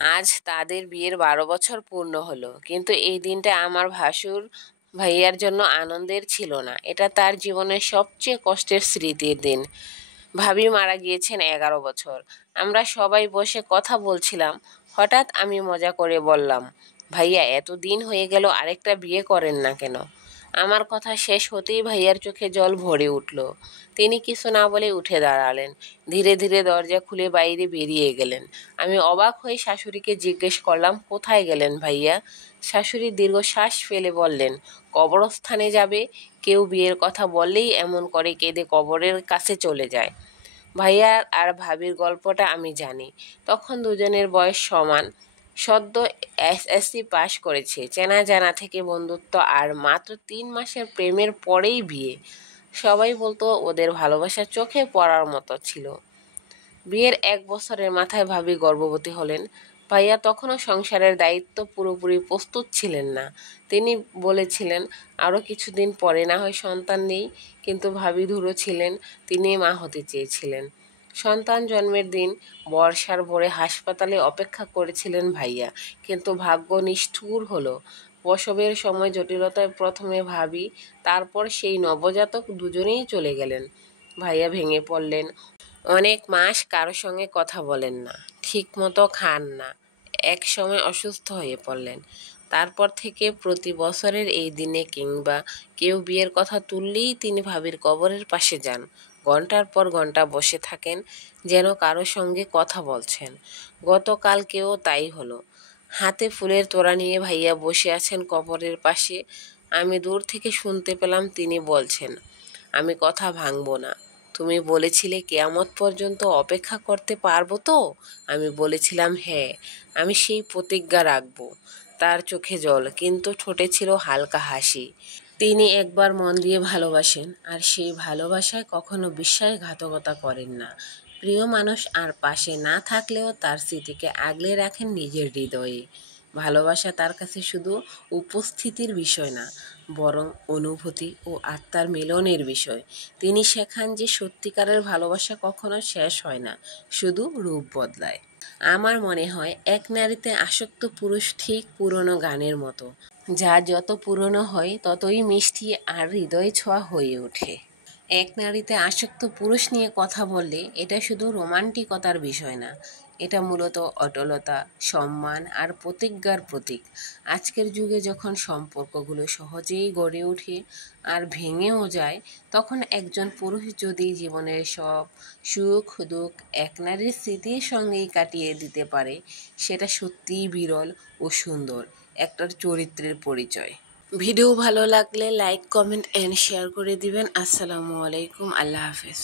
আজ তাদের বিয়ের 12 বছর পূর্ণ হলো, কিন্তু এই দিনটা আমার ভাসুর ভাইয়ার জন্য আনন্দের ছিল না। এটা তার জীবনের সবচেয়ে কষ্টের স্মৃতির দিন। ভাবি মারা গিয়েছেন 11 বছর। আমরা সবাই বসে কথা বলছিলাম। হঠাৎ আমি মজা করে বললাম, ভাইয়া এত দিন হয়ে গেল আরেকটা বিয়ে করেন না কেন? আমার কথা শেষ হতেই ভাইয়ার চোখে জল ভরে উঠল। তিনি কিছু না বলে উঠে দাঁড়ালেন। ধীরে ধীরে দরজা খুলে বাইরে বেরিয়ে গেলেন। আমি অবাক হয়ে শাশুড়িকে জিজ্ঞেস করলাম, কোথায় গেলেন ভাইয়া? শাশুড়ি দীর্ঘশ্বাস ফেলে বললেন, কবরস্থানে যাবে। কেউ বিয়ের কথা বললেই এমন করে কেঁদে কবরের কাছে চলে যায়। ভাইয়া আর ভাবির গল্পটা আমি জানি। তখন দুজনের বয়স সমান। সদ্য এসএসসি পাশ করেছে, চেনা জানা থেকে বন্ধুত্ব, আর মাত্র 3 মাসের প্রেমের পরেই বিয়ে। সবাই বলতো ওদের ভালোবাসা চোখে পড়ার মতো ছিল। বিয়ের 1 বছরের মাথায় ভাবি গর্ভবতী হলেন। ভাইয়া তখনও সংসারের দায়িত্ব পুরোপুরি প্রস্তুত ছিলেন না। তিনি বলেছিলেন, আরও কিছুদিন পরে না হয় সন্তান নেই। কিন্তু ভাবি দৃঢ় ছিলেন, তিনি মা হতে চেয়েছিলেন। সন্তান জন্মের দিন বর্ষার ভোরে হাসপাতালে অপেক্ষা করেছিলেন ভাইয়া, কিন্তু ভাগ্য নিষ্ঠুর হলো। প্রসবের সময় জটিলতায় প্রথমে ভাবি, তারপর সেই নবজাতক, দুজনেই চলে গেলেন। ভাইয়া ভেঙে পড়লেন। অনেক মাস কারো সঙ্গে কথা বলেন না, ঠিক মতো খান না, এক সময় অসুস্থ হয়ে পড়লেন। তারপর থেকে প্রতি বছরের এই দিনে কিংবা কেউ বিয়ের কথা তুললেই তিনি ভাবির কবরের পাশে যান। ঘন্টার পর ঘন্টা বসে থাকেন, যেন কারো সঙ্গে কথা বলছেন। গতকালকেও তাই হলো। হাতে ফুলের তোড়া নিয়ে ভাইয়া বসে আছেন কবরের পাশে। আমি দূর থেকে শুনতে পেলাম তিনি বলছেন, আমি কথা ভাঙবো না। তুমি বলেছিলে কেয়ামত পর্যন্ত অপেক্ষা করতে পারবো তো? আমি বলেছিলাম হ্যাঁ, আমি সেই প্রতিজ্ঞা রাখবো। তার চোখে জল, কিন্তু ঠোঁটে ছিল হালকা হাসি। তিনি একবার মন দিয়ে ভালোবাসেন, আর সেই ভালোবাসায় কখনো বিশ্বাসঘাতকতা করেন না। প্রিয় মানুষ আর পাশে না থাকলেও তার স্মৃতিকে আগলে রাখেন নিজের হৃদয়ে। ভালোবাসা তার কাছে শুধু উপস্থিতির বিষয় না, বরং অনুভূতি ও আত্মার মিলনের বিষয়। তিনি শেখান যে সত্যিকারের ভালোবাসা কখনো শেষ হয় না, শুধু রূপ বদলায়। আমার মনে হয় এক নারীতে আসক্ত পুরুষ ঠিক পুরনো গানের মতো, যা যত পুরনো হয় ততই মিষ্টি আর হৃদয় ছোঁয়া হয়ে ওঠে। এক নারীতে আসক্ত পুরুষ নিয়ে কথা বললে এটা শুধু রোমান্টিকতার বিষয় না, এটা মূলত অটলতা, সম্মান আর প্রতিজ্ঞার প্রতীক। আজকের যুগে যখন সম্পর্কগুলো সহজেই গড়ে ওঠে আর ভেঙেও যায়, তখন একজন পুরুষ যদি জীবনের সব সুখ দুঃখ এক নারীর স্মৃতির সঙ্গেই কাটিয়ে দিতে পারে, সেটা সত্যিই বিরল ও সুন্দর একটার চরিত্রের পরিচয়। ভিডিও ভালো লাগলে লাইক, কমেন্ট এন্ড শেয়ার করে দিবেন। আসসালামু আলাইকুম, আল্লাহ হাফেজ।